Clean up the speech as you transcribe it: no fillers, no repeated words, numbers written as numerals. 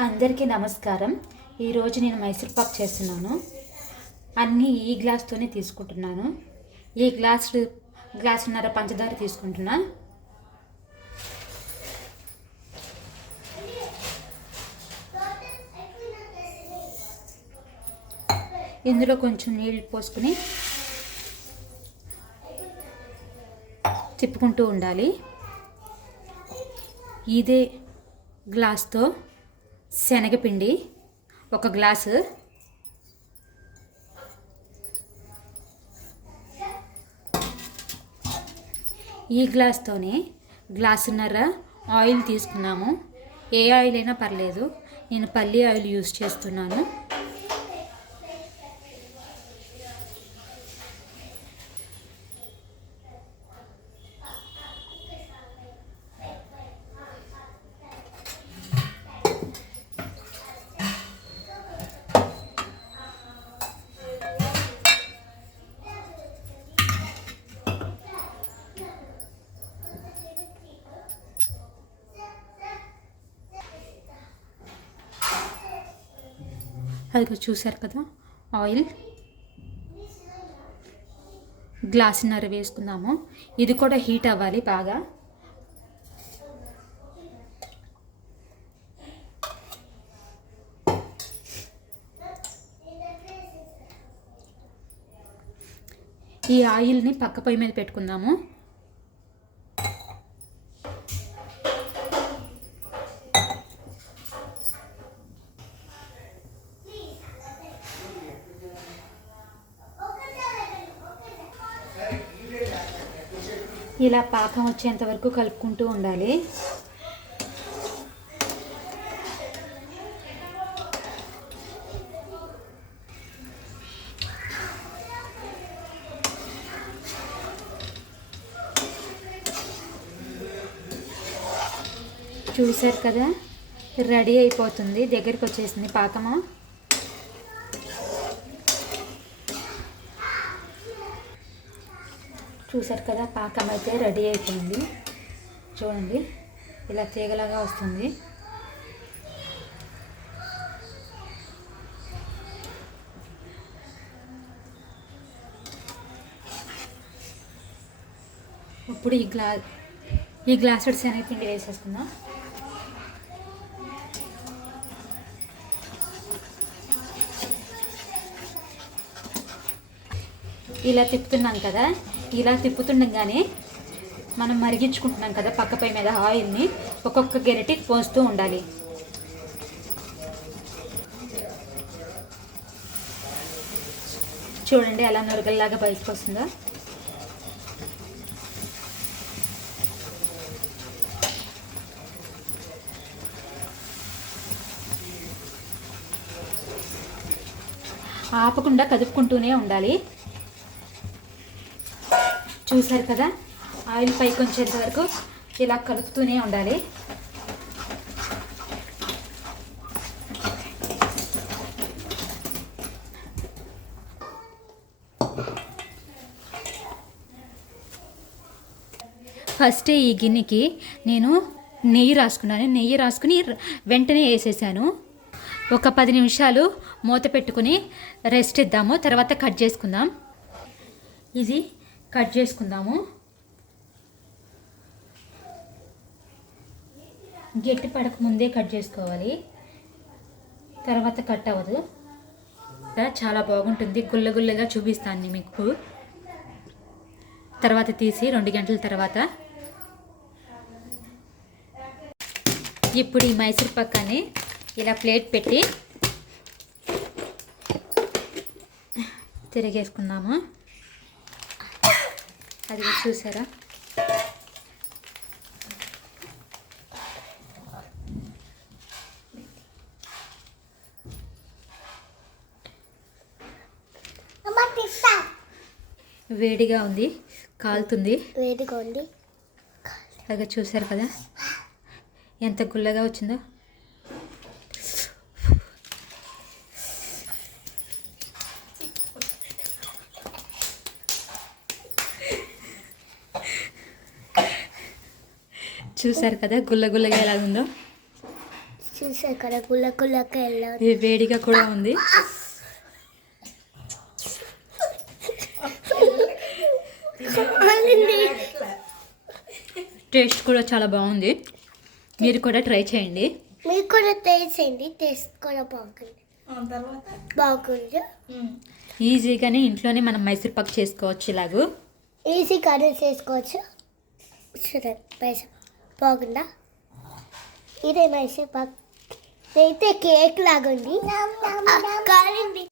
అందరికీ నమస్కారం. ఈరోజు నేను మైసూర్ చేస్తున్నాను. అన్నీ ఈ గ్లాస్తోనే తీసుకుంటున్నాను. ఈ గ్లాసున్నర పంచదార తీసుకుంటున్నా. ఇందులో కొంచెం నీళ్ళు పోసుకుని తిప్పుకుంటూ ఉండాలి. ఇదే గ్లాస్తో శనగపిండి 1 గ్లాసు, ఈ గ్లాస్తోనే గ్లాసున్నర ఆయిల్ తీసుకున్నాము. ఏ ఆయిల్ అయినా పర్లేదు, నేను పల్లి ఆయిల్ యూజ్ చేస్తున్నాను. అది చూసారు కదా, ఆయిల్ గ్లాసున్నర వేసుకుందాము. ఇది కూడా హీట్ అవ్వాలి బాగా. ఈ ఆయిల్ని పక్క పొయ్యి మీద పెట్టుకుందాము. ఇలా పాకం వచ్చేంత వరకు కలుపుకుంటూ ఉండాలి. చూసారు కదా, రెడీ అయిపోతుంది, దగ్గరికి వచ్చేసింది పాకము. చూసారు కదా, పాకం అయితే రెడీ అయిపోయింది. చూడండి, ఇలా తీగలాగా వస్తుంది. ఇప్పుడు ఈ గ్లాసు శనగపిండి వేసేసుకుందాం. ఇలా తిప్పుతున్నాం కదా, ఇలా తిప్పుతుండగానే మనం మరిగించుకుంటున్నాం కదా పక్క పొయ్యి మీద ఆయిల్ని ఒక్కొక్క గెరిటి పోస్తూ ఉండాలి. చూడండి అలా నురగల్లాగా బయటకు వస్తుందా. ఆపకుండా కదుపుకుంటూనే ఉండాలి. చూసారు కదా, ఆయిల్ పైకి వచ్చేంత వరకు ఇలా కలుపుతూనే ఉండాలి. ఫస్ట్ ఈ గిన్నెకి నేను నెయ్యి రాసుకున్నాను. నెయ్యి రాసుకుని వెంటనే వేసేసాను. ఒక 10 నిమిషాలు మూత పెట్టుకుని రెస్ట్ ఇద్దాము, తర్వాత కట్ చేసుకుందాం. ఇది కట్ చేసుకుందాము. గట్టి పడక ముందే కట్ చేసుకోవాలి, తర్వాత కట్ అవ్వదు. చాలా బాగుంటుంది, గుల్లగుల్లగా చూపిస్తాను మీకు. తర్వాత తీసి 2 గంటల తర్వాత ఇప్పుడు ఈ మైసూర్ పక్కని ఇలా ప్లేట్ పెట్టి తిరిగేసుకుందాము. అది చూసారా, వేడిగా ఉంది, కాలుతుంది. అది చూసారు కదా ఎంత గుల్లగా వచ్చిందో. చూసారు కదా గుల్లగుల్లగా ఎలా ఉందో. చూసా ఇక్కడ కులకులకి వెళ్ళాలి. ఇది వేడిగా కూడా ఉంది. టేస్ట్ కూడా చాలా బాగుంది. మీరు కూడా ట్రై చేయండి. మీకు కూడా చేయండి. టేస్ట్ కూడా బాగుంది. ఈజీగానే ఇంట్లోనే మనం మైసూర్ పాక్ చేసుకోవచ్చు. ఇలాగూ ఈజీగానే చేసుకోవచ్చు. చూడండి మైసూర్ బాగుందా? ఇదే మైసూర్ పాక్. అయితే కేక్ లాగా ఉంది. కాదండి.